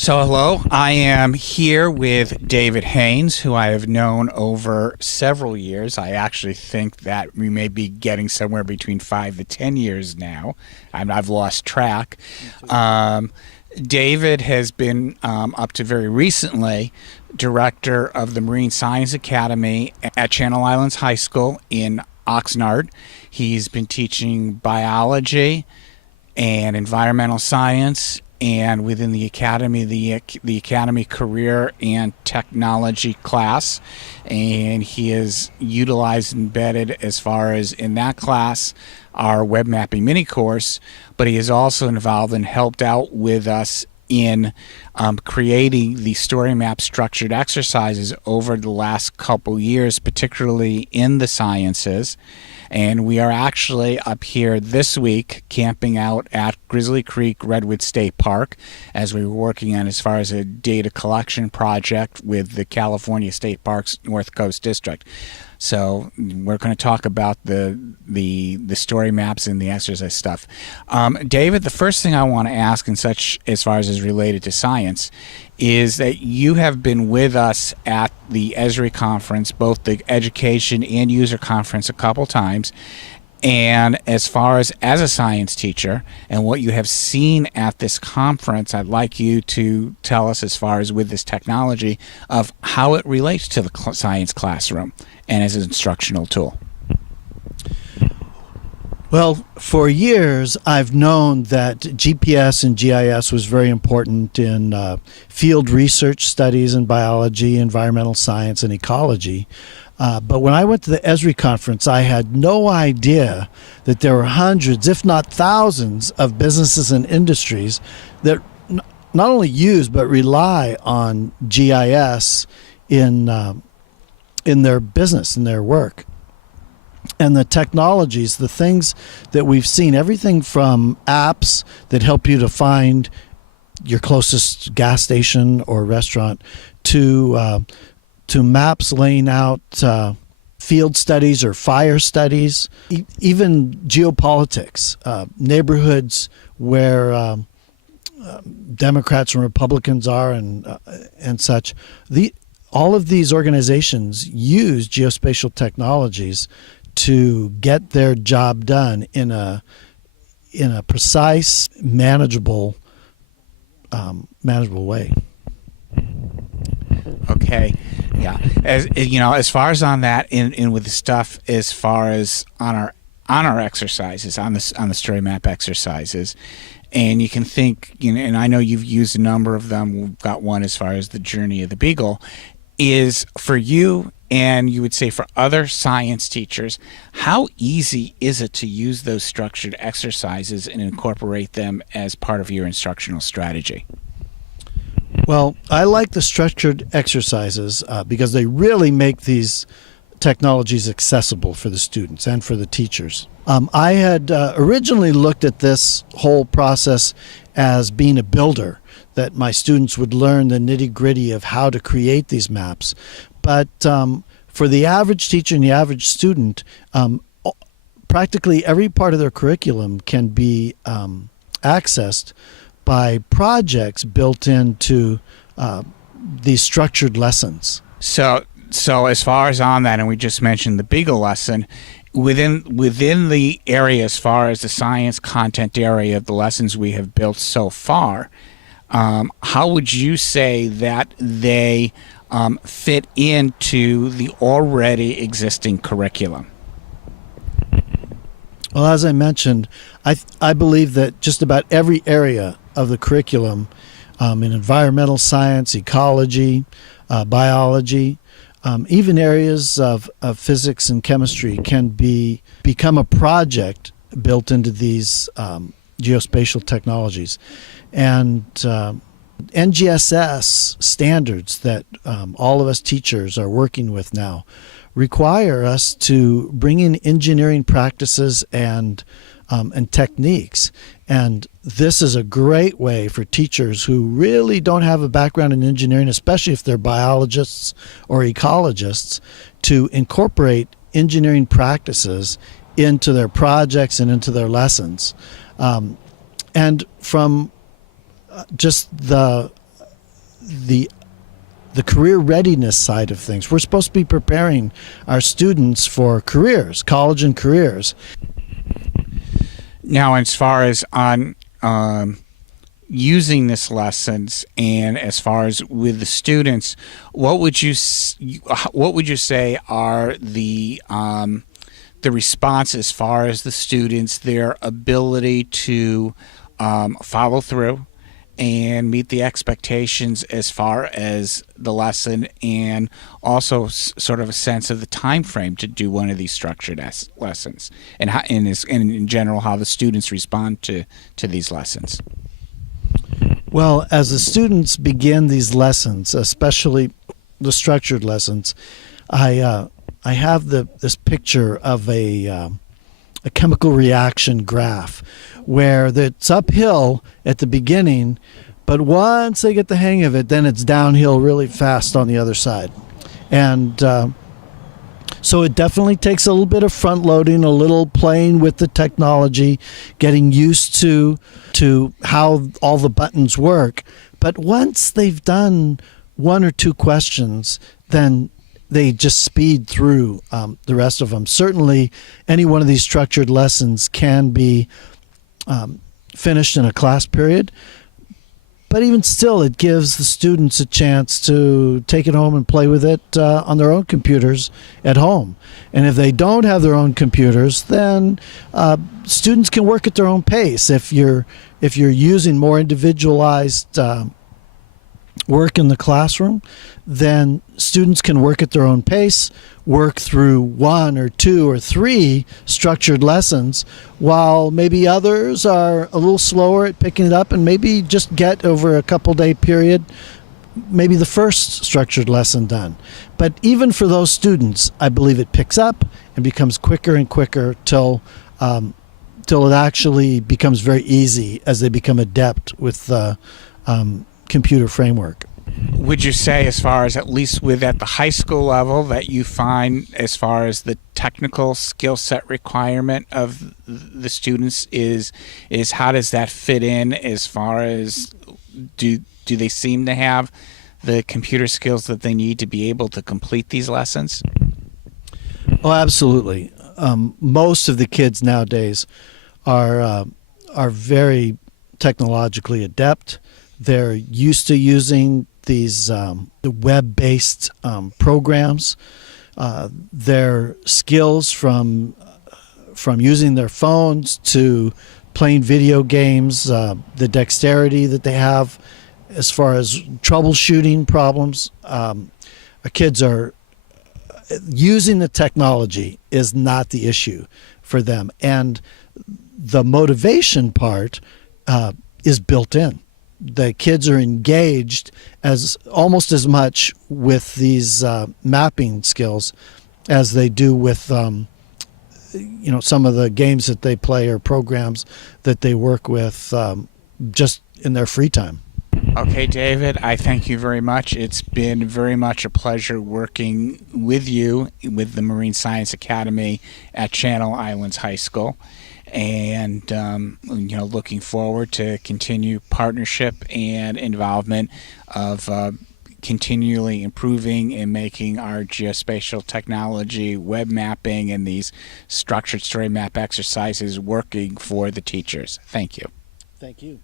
So, hello, I am here with David Haynes, who I have known over several years. I actually think that we may be getting somewhere between 5 to 10 years now. I've lost track. David has been, up to very recently, director of the Marine Science Academy at Channel Islands High School in Oxnard. He's been teaching biology and environmental science, and within the academy, the academy career and technology class, and he is utilized and embedded as far as in that class our web mapping mini course, but he is also involved and helped out with us in creating the story map structured exercises over the last couple years, particularly in the sciences. And we are actually up here this week camping out at Grizzly Creek Redwood State Park as we were working on as far as a data collection project with the California State Parks North Coast District. So we're going to talk about the story maps and the exercise stuff. David, the first thing I want to ask, in such as far as is related to science, is that you have been with us at the Esri conference, both the education and user conference, a couple times. And as far as a science teacher and what you have seen at this conference, I'd like you to tell us, as far as with this technology, of how it relates to the science classroom and as an instructional tool. Well, for years, I've known that GPS and GIS was very important in field research studies in biology, environmental science, and ecology. But when I went to the Esri conference, I had no idea that there were hundreds, if not thousands, of businesses and industries that not only use but rely on GIS in their business, in their work. And the technologies, the things that we've seen, everything from apps that help you to find your closest gas station or restaurant to maps laying out field studies or fire studies, even geopolitics, neighborhoods where Democrats and Republicans are and such. All of these organizations use geospatial technologies to get their job done in a precise, manageable way. Okay, yeah. As you know, as far as on that, in with the stuff, as far as on our exercises, on the story map exercises, and you can think, and I know you've used a number of them. We've got one as far as the journey of the Beagle. Is for you, and you would say for other science teachers, how easy is it to use those structured exercises and incorporate them as part of your instructional strategy? Well, I like the structured exercises because they really make these technologies accessible for the students and for the teachers. I had originally looked at this whole process as being a builder, that my students would learn the nitty-gritty of how to create these maps. But for the average teacher and the average student, practically every part of their curriculum can be accessed by projects built into these structured lessons. So as far as on that, and we just mentioned the Beagle lesson, within the area, as far as the science content area of the lessons we have built so far, how would you say that they fit into the already existing curriculum? Well, as I mentioned, I believe that just about every area of the curriculum in environmental science, ecology, biology, even areas of physics and chemistry can become a project built into these geospatial technologies. And NGSS standards that all of us teachers are working with now require us to bring in engineering practices and techniques. And this is a great way for teachers who really don't have a background in engineering, especially if they're biologists or ecologists, to incorporate engineering practices into their projects and into their lessons. And from just the the career readiness side of things. We're supposed to be preparing our students for careers, college and careers. Now, as far as on using this lessons, and as far as with the students, what would you say are the response as far as the students, their ability to follow through and meet the expectations as far as the lesson, and also sort of a sense of the time frame to do one of these structured lessons, and how, and in general, how the students respond to these lessons? Well, as the students begin these lessons, especially the structured lessons, I have this picture of a chemical reaction graph where it's uphill at the beginning, but once they get the hang of it, then it's downhill really fast on the other side. And so it definitely takes a little bit of front loading, a little playing with the technology, getting used to how all the buttons work. But once they've done one or two questions, then they just speed through the rest of them. Certainly, any one of these structured lessons can be finished in a class period. But even still, it gives the students a chance to take it home and play with it on their own computers at home. And if they don't have their own computers, then students can work at their own pace. If you're using more individualized work in the classroom, then students can work at their own pace, work through one or two or three structured lessons, while maybe others are a little slower at picking it up and maybe just get over a couple-day period maybe the first structured lesson done. But even for those students, I believe it picks up and becomes quicker and quicker till it actually becomes very easy as they become adept with the computer framework. Would you say, as far as at least at the high school level, that you find as far as the technical skill set requirement of the students is how does that fit in, as far as do they seem to have the computer skills that they need to be able to complete these lessons? Oh, absolutely. Most of the kids nowadays are very technologically adept. They're used to using these web-based programs. Their skills from using their phones to playing video games, the dexterity that they have as far as troubleshooting problems. Our kids are using the technology is not the issue for them, and the motivation part is built in. The kids are engaged almost as much with these mapping skills as they do with some of the games that they play or programs that they work with just in their free time. Okay, David, I thank you very much. It's been very much a pleasure working with you with the Marine Science Academy at Channel Islands High School. And looking forward to continue partnership and involvement of continually improving and making our geospatial technology, web mapping, and these structured story map exercises working for the teachers. Thank you. Thank you.